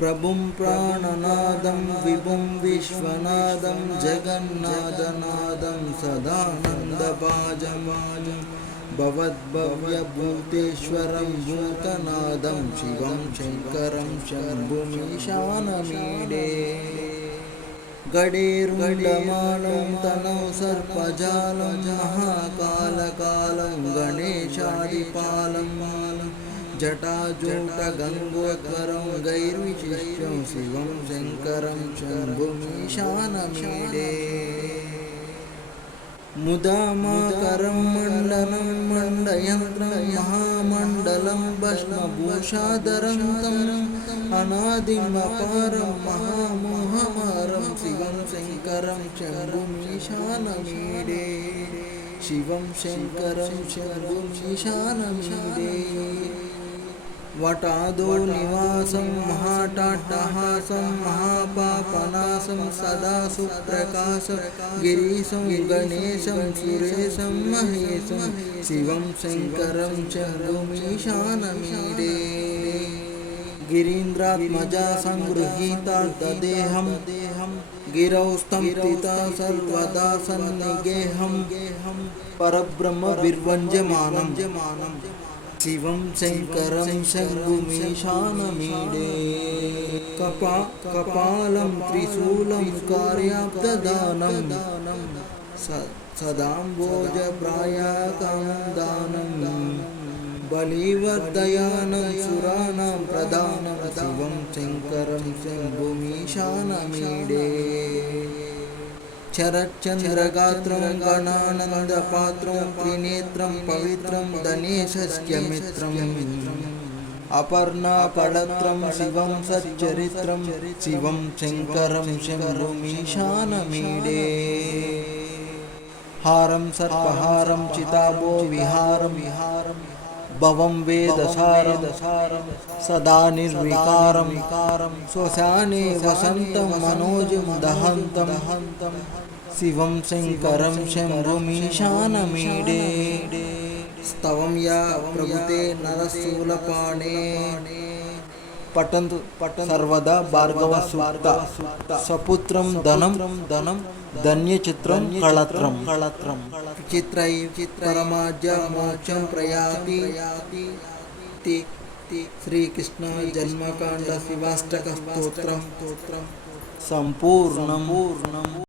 प्रभुं प्राणनादं विभुं विश्वनादं जगन्नादनादं सदानन्दभाजमाजं भवद्भव्यभूतेश्वरं भूतनादं शिवं शङ्करं शम्भुमीशानमीडे। गडेरुण्डमालं तनौ सर्पजालं महाकालकालं गणेशादिपालं जटाजूटगङ्गोत्करं गैर्विशिष्यं शिवं शङ्करं शम्भुमीशानमीडे। मुदामाकरं मण्डनं मण्डयन्त्रं महामण्डलं भस्मभूषाधरं तम् अनादिम् अपारं महामोहमारं शिवं शङ्करं शम्भुमीशानमीडे। शिवं शङ्करं शम्भुमीशानमीडे वटादो निवासं महाटाट्टहासं महापापनासं सदा सुप्रकाशं गिरीशं गणेशं सुरेशं महेशं शिवं शङ्करं शम्भुमीशानमीडे गिरीन्द्रात्मजा सङ्गृहीता तदेहं गिरौ स्तम्भिता सर्वदा सन्निगेहं परब्रह्मविर्वञ्जमानं शिवं शङ्करं शम्भुमीशानमीडे। कपा कपालं त्रिशूलं कार्याब्ददानं सदाम्बोजप्रायाकं दानं। बलिवर्धयानं सुराणां प्रदानं शिवं शङ्करं शम्भुमीशानमीडे शरच्चन्द्रगात्रं गणानन्दपात्रं त्रिनेत्रं पवित्रं गणेशस्य मित्रम् अपर्णापडत्रं शिवं सच्चरित्रं शिवं शङ्करं शम्भुमीशानमीडे। हारं सर्पहारं चिताभो विहारं विहारं భవం వేద సారం. సదా నిర్వికారం. శ్వశానే వసంతం మనోజం దహంతం. శివం శంకరం శంభుమీశానమీడే స్తవం యా ప్రభుతే నరశూలపాణే పఠంతు పఠ సర్వదా భార్గవ సూక్త. సపుత్రం ధనం ధనం ధన్య చిత్రం కళత్రం. కళత్రం. చిత్ర చిత్రమాజ మోక్షం ప్రయాతి. శ్రీకృష్ణ జన్మకాండ శివాష్టక స్తోత్రం. స్తోత్రం. సంపూర్ణం.